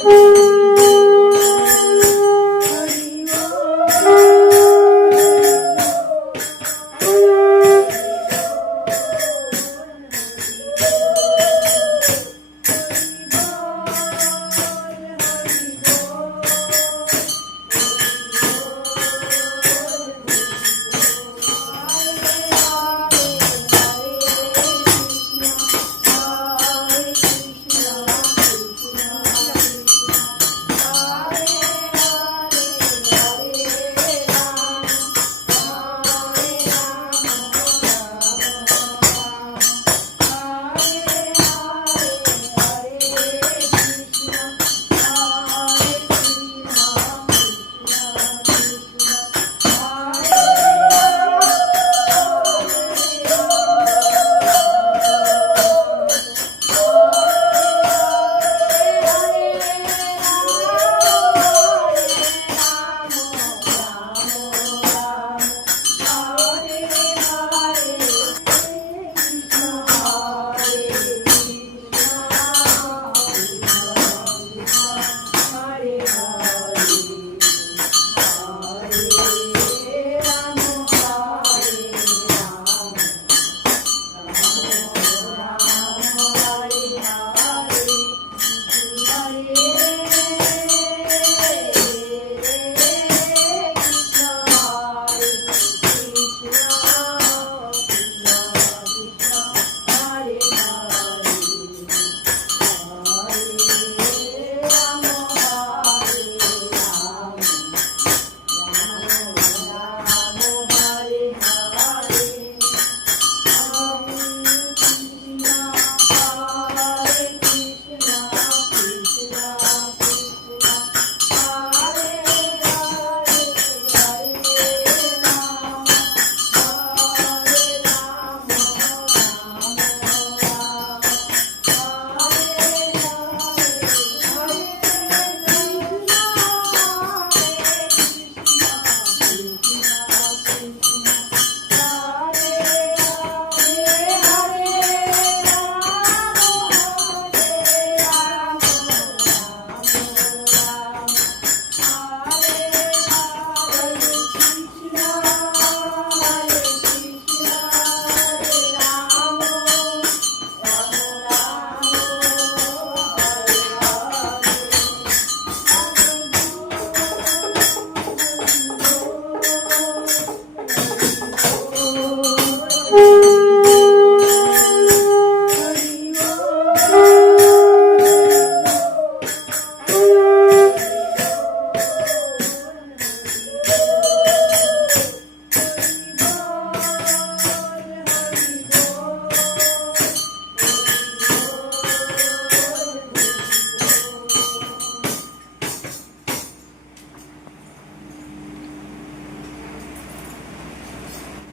thank uh you -huh.